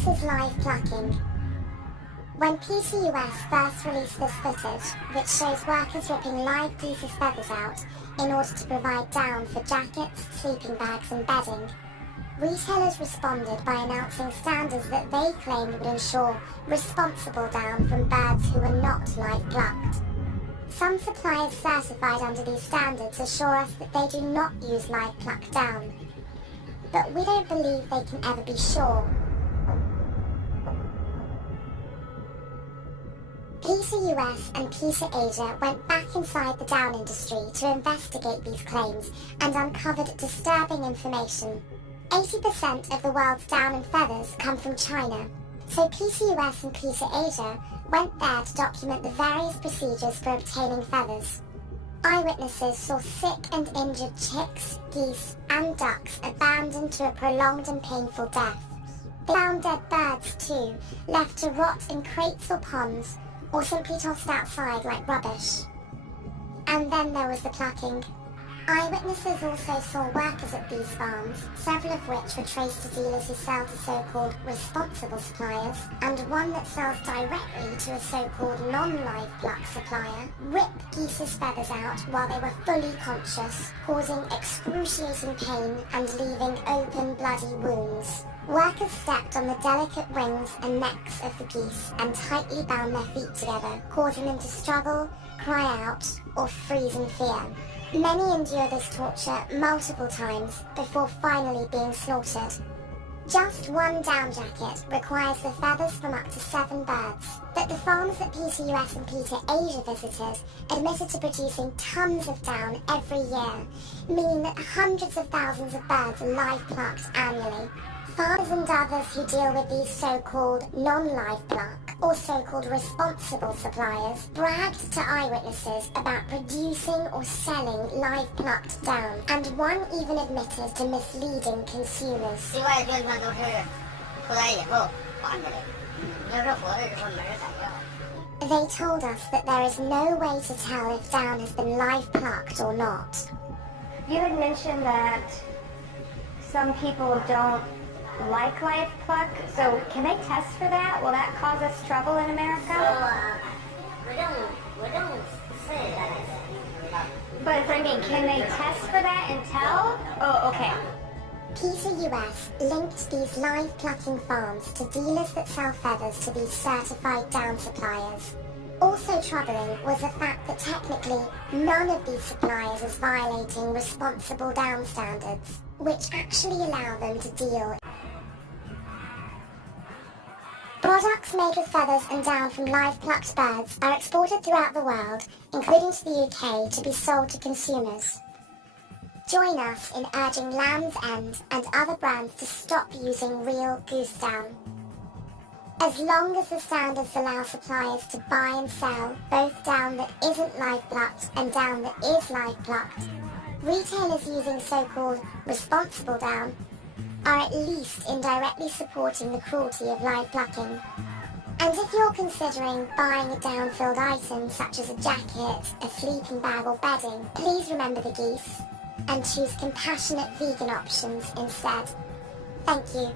This is live plucking. When PTUS first released this footage, which shows workers ripping live geese's feathers out in order to provide down for jackets, sleeping bags and bedding, retailers responded by announcing standards that they claimed would ensure responsible down from birds who were not live plucked. Some suppliers certified under these standards assure us that they do not use live plucked down, but we don't believe they can ever be sure. PETA US and PETA Asia went back inside the down industry to investigate these claims and uncovered disturbing information. 80% of the world's down and feathers come from China, so PETA US and PETA Asia went there to document the various procedures for obtaining feathers. Eyewitnesses saw sick and injured chicks, geese and ducks abandoned to a prolonged and painful death. They found dead birds too, left to rot in crates or ponds, or simply tossed outside like rubbish. And then there was the plucking. Eyewitnesses also saw workers at these farms, several of which were traced to dealers who sell to so-called responsible suppliers, and one that sells directly to a so-called non-live pluck supplier, rip geese's feathers out while they were fully conscious, causing excruciating pain and leaving open bloody wounds. Workers stepped on the delicate wings and necks of the geese and tightly bound their feet together, causing them to struggle, cry out, or freeze in fear. Many endure this torture multiple times before finally being slaughtered. Just one down jacket requires the feathers from up to 7 birds, but the farms that PETA US and PETA Asia visited admitted to producing tons of down every year, meaning that hundreds of thousands of birds are live plucked annually. Farmers and others who deal with these so-called non-live pluck, or so-called responsible suppliers, bragged to eyewitnesses about producing or selling live plucked down, and one even admitted to misleading consumers. They told us that there is no way to tell if down has been live plucked or not. You had mentioned that some people don't like live pluck, so can they test for that? Will that cause us trouble in America? We don't say that. But I mean, can they test for that and tell? Oh, okay. PETA US linked these live plucking farms to dealers that sell feathers to these certified down suppliers. Also troubling was the fact that technically none of these suppliers is violating responsible down standards, which actually allow them to deal. Products made with feathers and down from live plucked birds are exported throughout the world, including to the UK, to be sold to consumers. Join us in urging Land's End and other brands to stop using real goose down. As long as the standards allow suppliers to buy and sell both down that isn't live plucked and down that is live plucked, retailers using so-called responsible down are at least indirectly supporting the cruelty of live plucking. And if you're considering buying a down-filled item such as a jacket, a sleeping bag or bedding, please remember the geese and choose compassionate vegan options instead. Thank you.